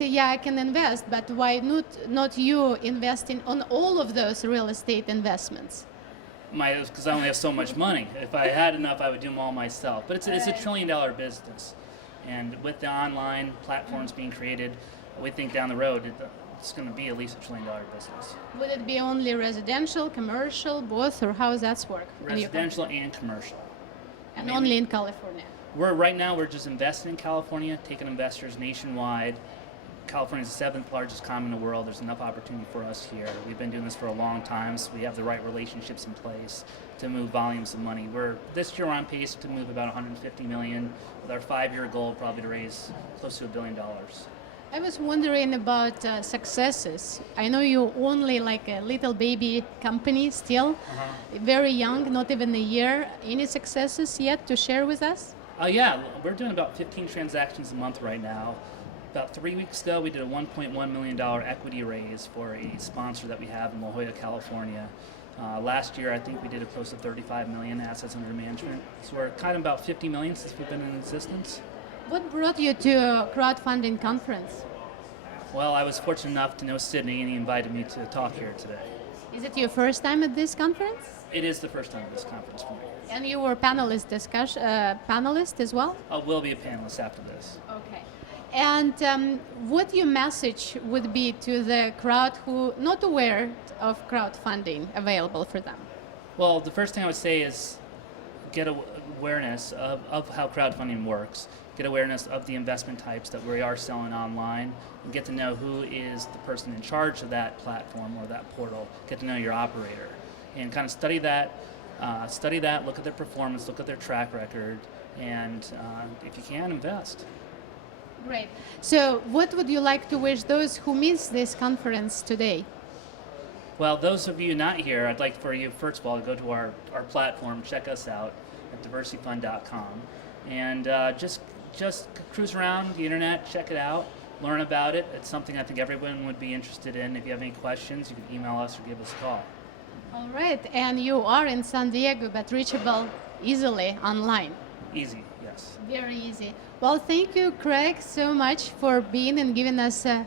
Yeah, I can invest, but why not you investing on all of those real estate investments? Because I only have so much money. If I had enough, I would do them all myself. But it's a $1 trillion business, and with the online platforms being created, we think down the road it's going to be at least $1 trillion business. Would it be only residential, commercial, both, or how does that work? Residential and commercial. And only in California? Right now we're just investing in California, taking investors nationwide. California is the 7th largest economy in the world. There's enough opportunity for us here. We've been doing this for a long time, so we have the right relationships in place to move volumes of money. This year we're on pace to move about $150 million, with our 5-year goal probably to raise close to $1 billion. I was wondering about successes. I know you're only like a little baby company still, very young, not even a year. Any successes yet to share with us? Yeah, we're doing about 15 transactions a month right now. About 3 weeks ago, we did a $1.1 million equity raise for a sponsor that we have in La Jolla, California. Last year, I think we did close to 35 million assets under management. So we're kind of about 50 million since we've been in existence. What brought you to a crowdfunding conference? Well, I was fortunate enough to know Sydney, and he invited me to talk here today. Is it your first time at this conference? It is the first time at this conference for me. And you were panelist as well? I will be a panelist after this. Okay. And what your message would be to the crowd who not aware of crowdfunding available for them? Well, the first thing I would say is get awareness of how crowdfunding works, get awareness of the investment types that we are selling online, and get to know who is the person in charge of that platform or that portal, get to know your operator, and kind of study that, look at their performance, look at their track record, and if you can, invest. Great. So what would you like to wish those who missed this conference today? Well, those of you not here, I'd like for you, first of all, to go to our platform, check us out at diversityfund.com, and just cruise around the internet, check it out, learn about it. It's something I think everyone would be interested in. If you have any questions, you can email us or give us a call. All right. And you are in San Diego, but reachable easily online. Easy, yes. Very easy. Well, thank you, Craig, so much for being and giving us a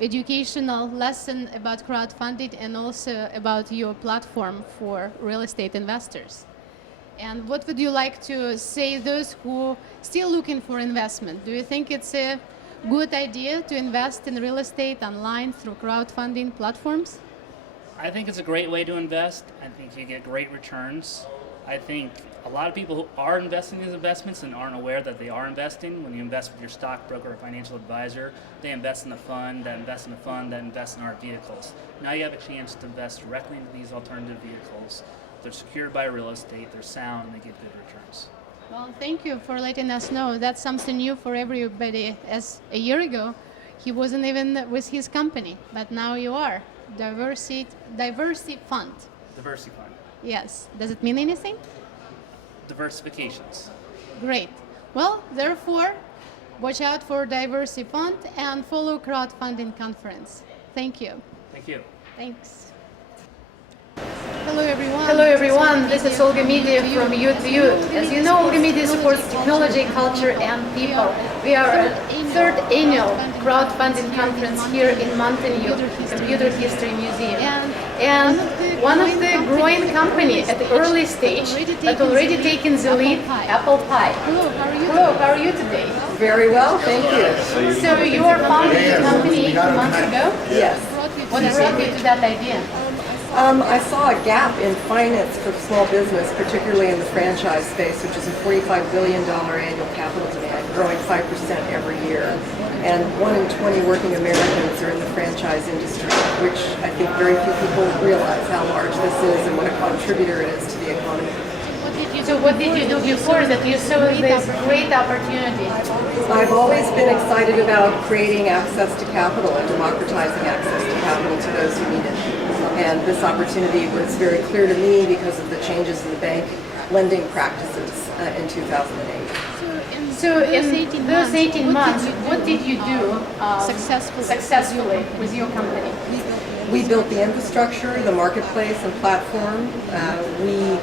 educational lesson about crowdfunding and also about your platform for real estate investors. And what would you like to say those who still looking for investment? Do you think it's a good idea to invest in real estate online through crowdfunding platforms? I think it's a great way to invest. I think you get great returns. I think a lot of people who are investing in these investments and aren't aware that they are investing. When you invest with your stockbroker or financial advisor, they invest in the fund, that invests in the fund, that invests in our vehicles. Now you have a chance to invest directly into these alternative vehicles. They're secured by real estate, they're sound, and they give good returns. Well, thank you for letting us know. That's something new for everybody. As a year ago, he wasn't even with his company, but now you are. Diversity Fund. Diversity Fund. Yes. Does it mean anything? Diversifications. Great. Well, therefore, watch out for Diversity Fund and follow Crowdfunding Conference. Thank you. Thank you. Thanks. Hello everyone. Hello everyone, this is Olga Media from You to You. As you know, Olga Media supports technology, culture and people. We are at 3rd annual crowdfunding conference here in Mountain View, Computer History Museum. And one of the growing company at the early stage, but already taking the lead, Apple Pie. Hello, how are you? Hello, how are you today? Very well, thank you. So you are founded the company 18 months ago? Yes. What brought you to that idea? I saw a gap in finance for small business, particularly in the franchise space, which is a $45 billion annual capital demand, growing 5% every year. And 1 in 20 working Americans are in the franchise industry, which I think very few people realize how large this is and what a contributor it is to the economy. So what did you do before that you saw this great opportunity? I've always been excited about creating access to capital and democratizing access to capital to those who need it. And this opportunity was very clear to me because of the changes in the bank lending practices in 2008. So in those 18 months, what did you do successfully with your company? We built the infrastructure, the marketplace and platform. We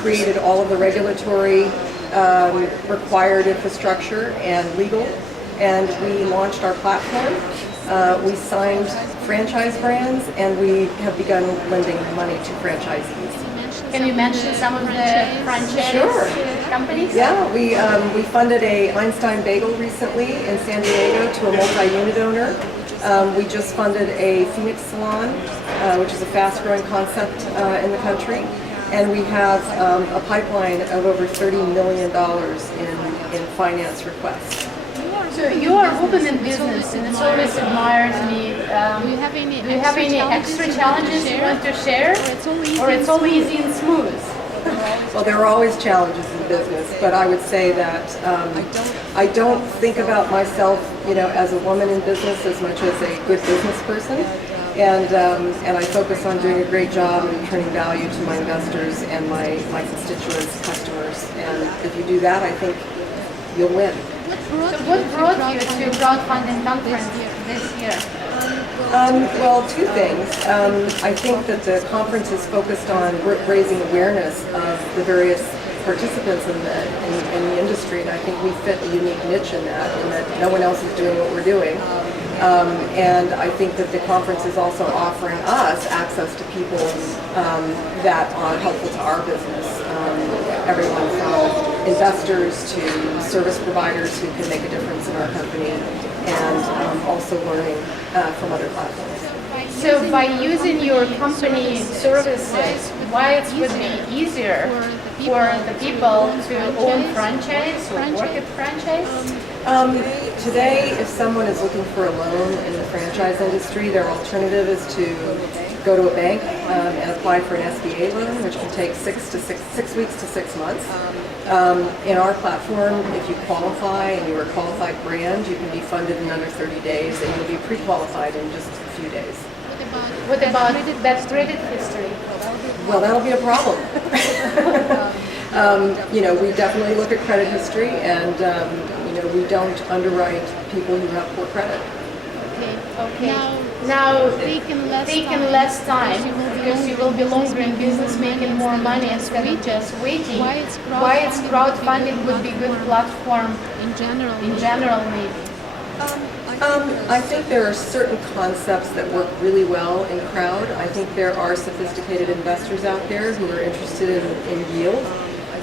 created all of the regulatory required infrastructure and legal. and we launched our platform. We signed franchise brands, and we have begun lending money to franchisees. Can you mention some of the franchise Sure. companies? Yeah, we funded a Einstein Bagel recently in San Diego to a multi-unit owner. We just funded a Phoenix Salon, which is a fast-growing concept in the country. And we have a pipeline of over $30 million in finance requests. So you are open in business, and it always admires me. Do you have any extra challenges you want to share, or it's all easy and smooth? Well, there are always challenges in business, but I would say that I don't think about myself, as a woman in business as much as a good business person, and I focus on doing a great job and returning value to my investors and my constituents, customers, and if you do that, I think you'll win. So what brought you to crowdfunding conference this year? Well, two things. I think that the conference is focused on raising awareness of the various participants in the industry, and I think we fit a unique niche in that no one else is doing what we're doing. And I think that the conference is also offering us access to people that are helpful to our business. Everyone from investors to service providers who can make a difference in our company, and also learning from other platforms. So by using your company services, why it would be easier for the people to own franchise or work at franchise? Today, if someone is looking for a loan in the franchise industry, their alternative is to go to a bank and apply for an SBA loan, which can take 6 weeks to 6 months. In our platform, if you qualify and you're a qualified brand, you can be funded in under 30 days, and you'll be pre-qualified in just a few days. What about that credit history? Well, that'll be a problem. We definitely look at credit history, and we don't underwrite people who have poor credit. Okay. Now taking less time because you will be longer in business, making more money instead of just waiting. Why it's crowdfunding would be a good platform in general, maybe. I think there are certain concepts that work really well in crowd. I think there are sophisticated investors out there who are interested in yield.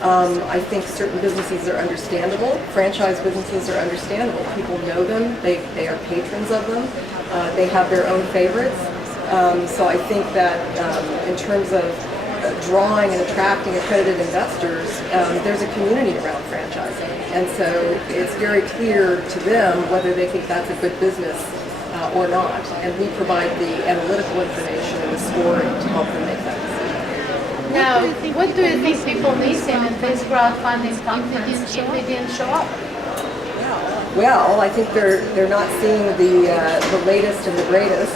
I think certain businesses are understandable. Franchise businesses are understandable. People know them. They are patrons of them. They have their own favorites. So I think that in terms of drawing and attracting accredited investors, there's a community around franchising. And so it's very clear to them whether they think that's a good business or not. And we provide the analytical information and the scoring to help them make that decision. Now, what do you think people missing in this crowdfunding conference if they didn't show up? Well, I think they're not seeing the latest and the greatest.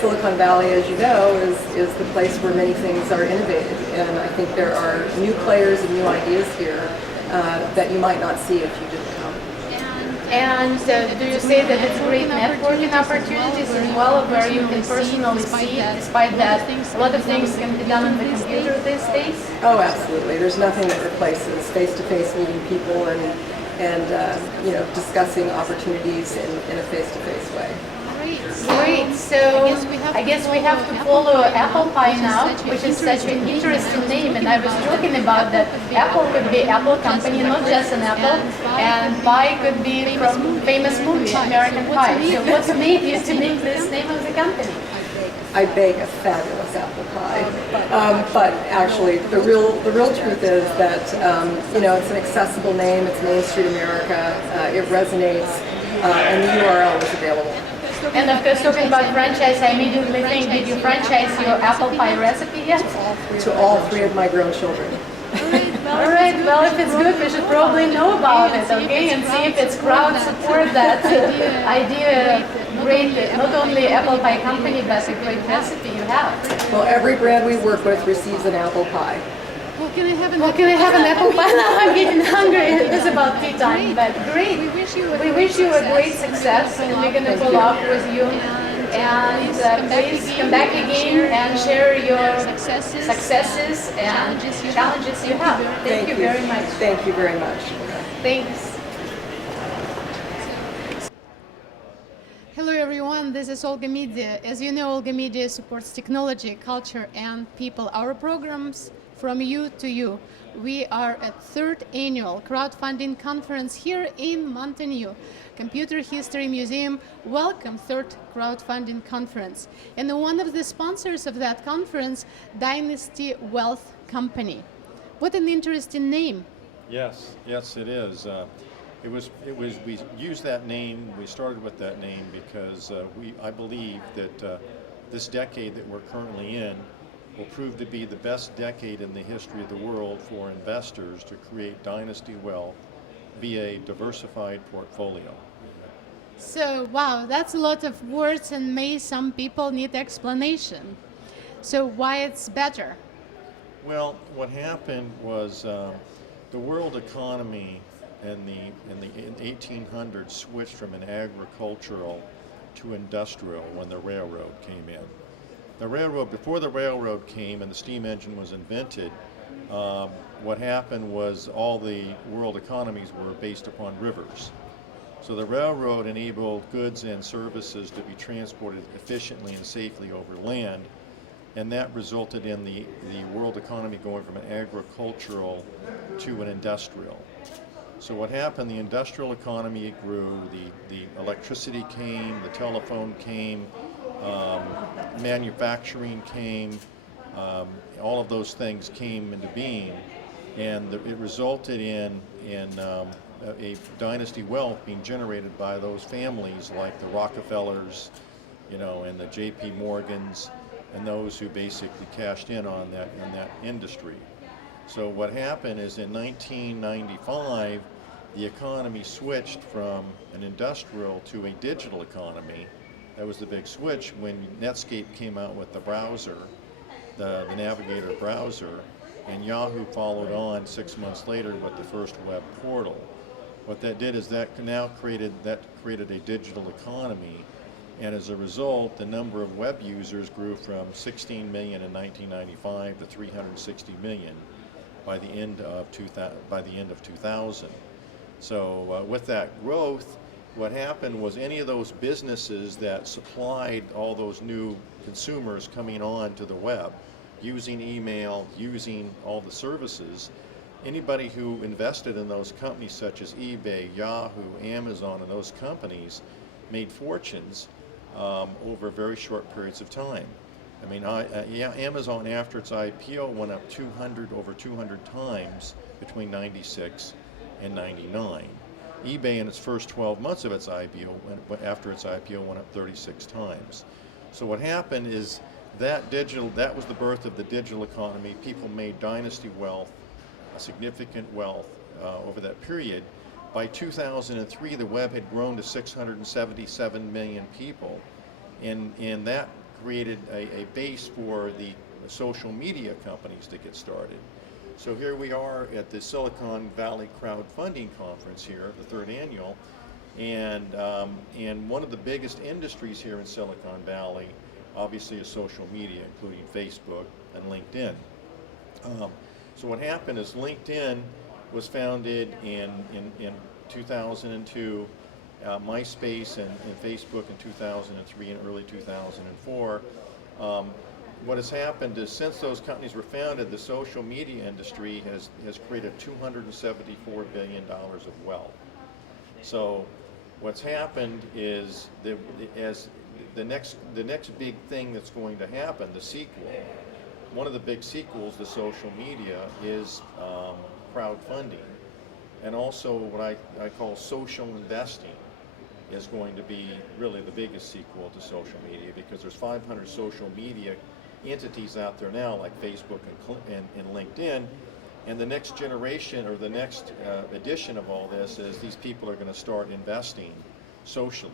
Silicon Valley, as you know, is the place where many things are innovated, and I think there are new players and new ideas here that you might not see if you didn't come. And do you say that it's great networking opportunities as well, where you can personally see, despite that a lot of things can be done on the computer these days? Oh, absolutely. There's nothing that replaces face-to-face meeting people and discussing opportunities in a face-to-face way. Great. So I guess we have to follow Apple Pie now, which is such an interesting name. And I was joking about that Apple could be Apple company, not just an apple, and pie could be from famous movie American Pie. So what made you to make this name of the company? I bake a fabulous apple pie, but actually, the real truth is that it's an accessible name. It's Main Street America. It resonates, and the URL is available. And of course, talking about franchise, I immediately think, did you franchise your apple pie recipe yet? To all 3 of my grown children. All right. Well, if it's good, we should probably know about it, okay? And see if it's crowd support that idea. Great, not only apple pie company, but a great recipe you have. Well, every brand we work with receives an apple pie. Well, can I have an apple pie now? I'm getting hungry. It's about tea time, but great. We wish you a great success, and we're going to follow up with you. And please come back again and share your successes and challenges you have. Thank you very much. Thank you very much. Thanks. Hello everyone, this is Olga Media. As you know, Olga Media supports technology, culture and people. Our programs from you to you. We are at third annual crowdfunding conference here in Mountain View. Computer History Museum welcome third crowdfunding conference. And one of the sponsors of that conference, Dynasty Wealth Company. What an interesting name. Yes, yes, it is. We used that name, we started with that name because I believe that this decade that we're currently in will prove to be the best decade in the history of the world for investors to create dynasty wealth via a diversified portfolio. So, wow, that's a lot of words and may some people need explanation. So why it's better? Well, what happened was the world economy in the 1800s switched from an agricultural to industrial when the railroad came in. Before the railroad came and the steam engine was invented, what happened was all the world economies were based upon rivers. So the railroad enabled goods and services to be transported efficiently and safely over land, and that resulted in the world economy going from an agricultural to an industrial. So what happened, the industrial economy grew, the electricity came, the telephone came, manufacturing came, all of those things came into being, and it resulted in a dynasty wealth being generated by those families like the Rockefellers, and the J.P. Morgans, and those who basically cashed in on that industry. So what happened is in 1995, the economy switched from an industrial to a digital economy. That was the big switch when Netscape came out with the browser, the Navigator browser, and Yahoo followed on 6 months later with the first web portal. What that did is that created a digital economy, and as a result, the number of web users grew from 16 million in 1995 to 360 million by the end of 2000. So with that growth, what happened was any of those businesses that supplied all those new consumers coming on to the web, using email, using all the services, anybody who invested in those companies such as eBay, Yahoo, Amazon, and those companies made fortunes over very short periods of time. I mean, Amazon after its IPO went up over 200 times between 96 and 99. eBay in its first 12 months of its IPO, after its IPO, went up 36 times. So what happened is that was the birth of the digital economy. People made dynasty wealth, significant wealth over that period. By 2003, the web had grown to 677 million people, and that created a base for the social media companies to get started. So here we are at the Silicon Valley Crowdfunding Conference here, the third annual, and one of the biggest industries here in Silicon Valley, obviously, is social media, including Facebook and LinkedIn. So what happened is LinkedIn was founded in 2002, MySpace and Facebook in 2003 and early 2004. What has happened is since those companies were founded, the social media industry has created $274 billion of wealth. So what's happened is as the next big thing that's going to happen, the sequel, one of the big sequels to social media is crowdfunding, and also what I call social investing is going to be really the biggest sequel to social media, because there's 500 social media entities out there now, like Facebook and LinkedIn, and the next generation or the next edition of all this is these people are going to start investing socially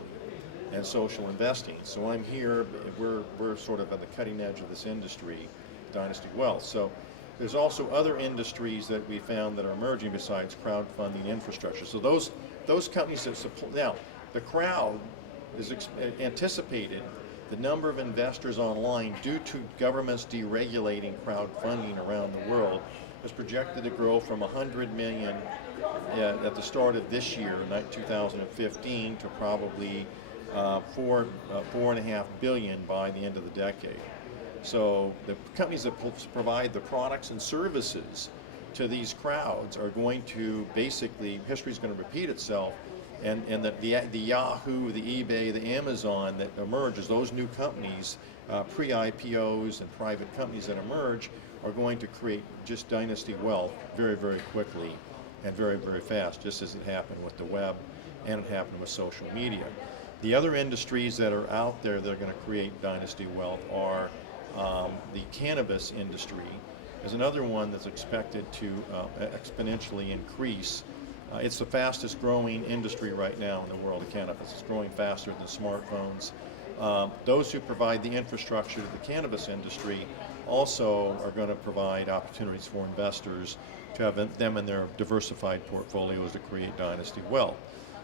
and social investing. So I'm here, we're sort of at the cutting edge of this industry, dynasty wealth. So there's also other industries that we found that are emerging besides crowdfunding infrastructure. So those companies that support, now the crowd is anticipated the number of investors online due to governments deregulating crowdfunding around the world is projected to grow from 100 million at the start of this year, 2015, to probably 4.5 billion by the end of the decade. So the companies that provide the products and services to these crowds are going to basically, history is going to repeat itself, and the Yahoo, the eBay, the Amazon that emerges, those new companies, pre-IPOs and private companies that emerge, are going to create just dynasty wealth very, very quickly and very, very fast, just as it happened with the web and it happened with social media. The other industries that are out there that are going to create dynasty wealth are the cannabis industry is another one that's expected to exponentially increase. It's the fastest growing industry right now in the world of cannabis. It's growing faster than smartphones. Those who provide the infrastructure to the cannabis industry also are going to provide opportunities for investors to have them in their diversified portfolios to create dynasty wealth.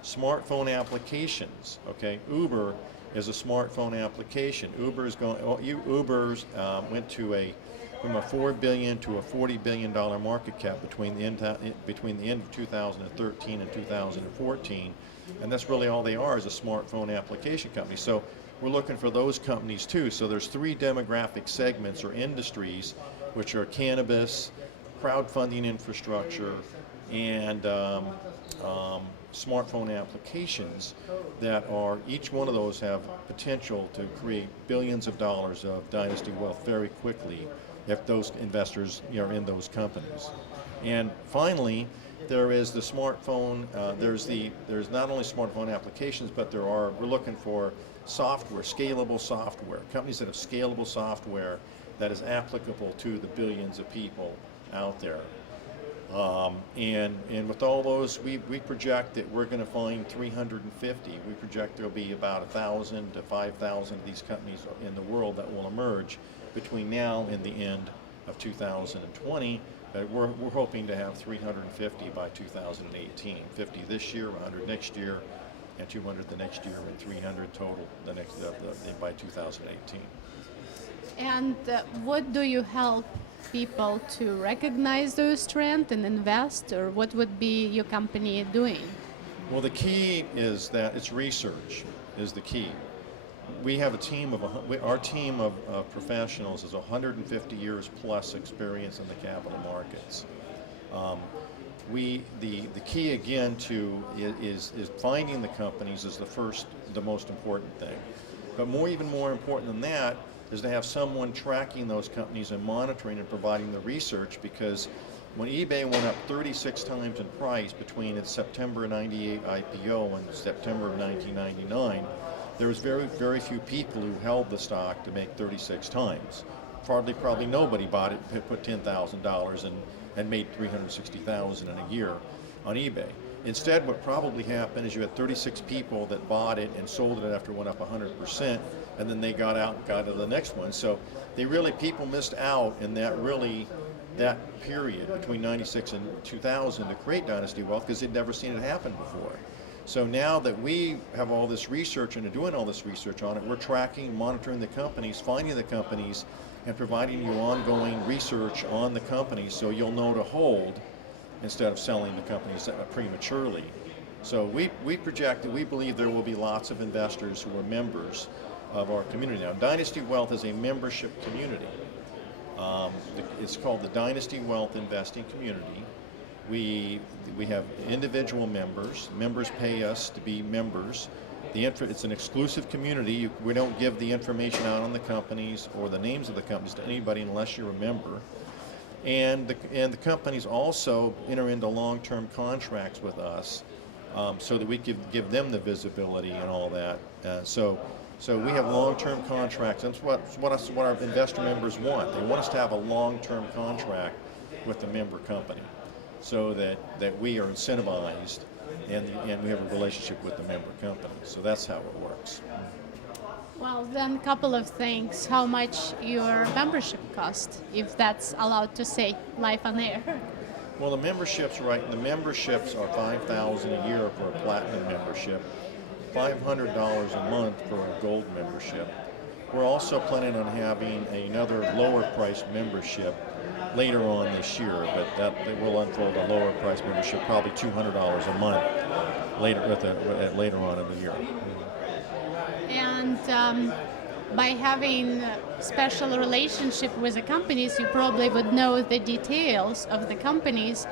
Smartphone applications, okay? Uber is a smartphone application. Uber's went to from a $4 billion to a $40 billion market cap between the end of 2013 and 2014, and that's really all they are, is a smartphone application company. So we're looking for those companies too. So there's three demographic segments or industries, which are cannabis, crowdfunding infrastructure, and smartphone applications that are, each one of those have potential to create billions of dollars of dynasty wealth very quickly if those investors are in those companies. And finally, there is the smartphone, there's not only smartphone applications, but we're looking for software, scalable software, companies that have scalable software that is applicable to the billions of people out there. And with all those, we project that we're going to find 350. We project there'll be about 1,000 to 5,000 of these companies in the world that will emerge between now and the end of 2020. We're hoping to have 350 by 2018. 50 this year, 100 next year, and 200 the next year, and 300 total by 2018. And what do you help people to recognize those trends and invest, or what would be your company doing? Well, the key is that it's research is the key. We have a team our team of professionals is 150 years plus experience in the capital markets. The key again is finding the companies is the most important thing. But even more important than that is to have someone tracking those companies and monitoring and providing the research, because when eBay went up 36 times in price between its September 98 IPO and September of 1999, there was very, very few people who held the stock to make 36 times. Probably nobody bought it, put $10,000 and made $360,000 in a year on eBay. Instead, what probably happened is you had 36 people that bought it and sold it after it went up 100%, and then they got out and got to the next one. So people missed out in that period between 96 and 2000 to create dynasty wealth, because they'd never seen it happen before. So now that we have all this research and are doing all this research on it, we're tracking, monitoring the companies, finding the companies, and providing you ongoing research on the companies so you'll know to hold instead of selling the companies prematurely. So we project that we believe there will be lots of investors who are members of our community. Now, Dynasty Wealth is a membership community. It's called the Dynasty Wealth Investing Community. We have individual members. Members pay us to be members. It's an exclusive community. We don't give the information out on the companies or the names of the companies to anybody unless you're a member. And the companies also enter into long-term contracts with us, so that we can give them the visibility and all that. So we have long-term contracts. That's what our investor members want. They want us to have a long-term contract with the member company, so that we are incentivized and we have a relationship with the member company. So that's how it works. Well, then a couple of things. How much your membership cost, if that's allowed to say live on air? Well, the memberships are $5,000 a year for a platinum membership, $500 a month for a gold membership. We're also planning on having another lower priced membership later on this year, but that will unfold a lower price membership, probably $200 a month later on in the year. by having a special relationship with the companies, you probably would know the details of the companies,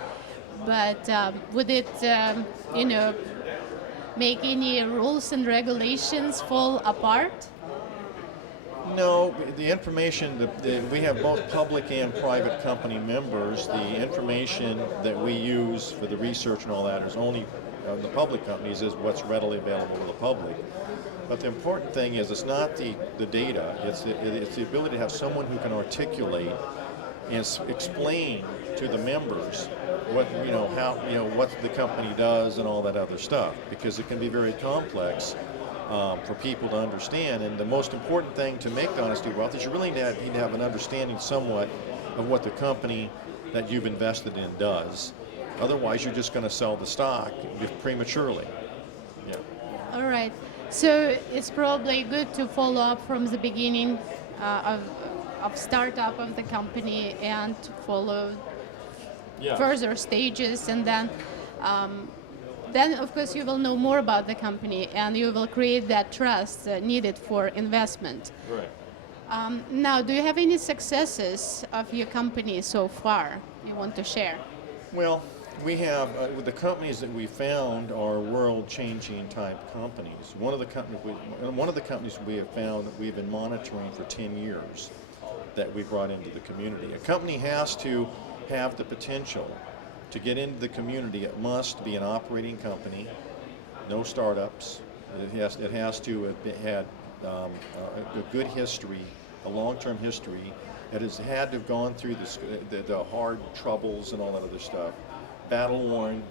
but would it, make any rules and regulations fall apart? No, the information, we have both public and private company members. The information that we use for the research and all that is only, the public companies is what's readily available to the public. But the important thing is it's not the data, it's the ability to have someone who can articulate and explain to the members what, how, what the company does and all that other stuff, because it can be very complex for people to understand. And the most important thing to make Dynasty Wealth is you really need to have an understanding somewhat of what the company that you've invested in does. Otherwise, you're just going to sell the stock prematurely. Yeah. All right. So it's probably good to follow up from the beginning of startup of the company and to follow further stages, and then of course you will know more about the company and you will create that trust needed for investment. Right. Now, do you have any successes of your company so far you want to share? Well, we have, the companies that we found are world-changing type companies. One of the companies we have found that we've been monitoring for 10 years that we brought into the community. A company has to have the potential to get into the community. It must be an operating company, no startups. It has to have had a good history, a long-term history. It has had to have gone through the hard troubles and all that other stuff. Battle-worn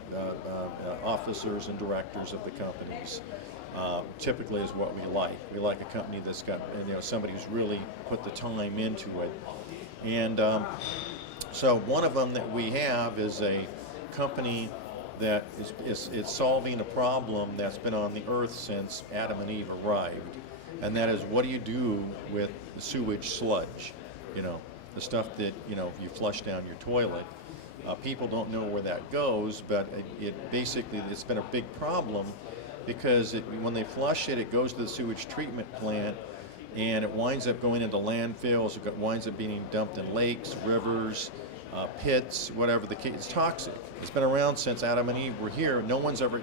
officers and directors of the companies typically is what we like. We like a company that's got somebody who's really put the time into it. And so one of them that we have is a company that is solving a problem that's been on the earth since Adam and Eve arrived, and that is, what do you do with the sewage sludge? The stuff that you flush down your toilet. People don't know where that goes, but it's been a big problem because when they flush it, it goes to the sewage treatment plant, and it winds up going into landfills. It winds up being dumped in lakes, rivers, pits, whatever the case. It's toxic. It's been around since Adam and Eve were here. No one's ever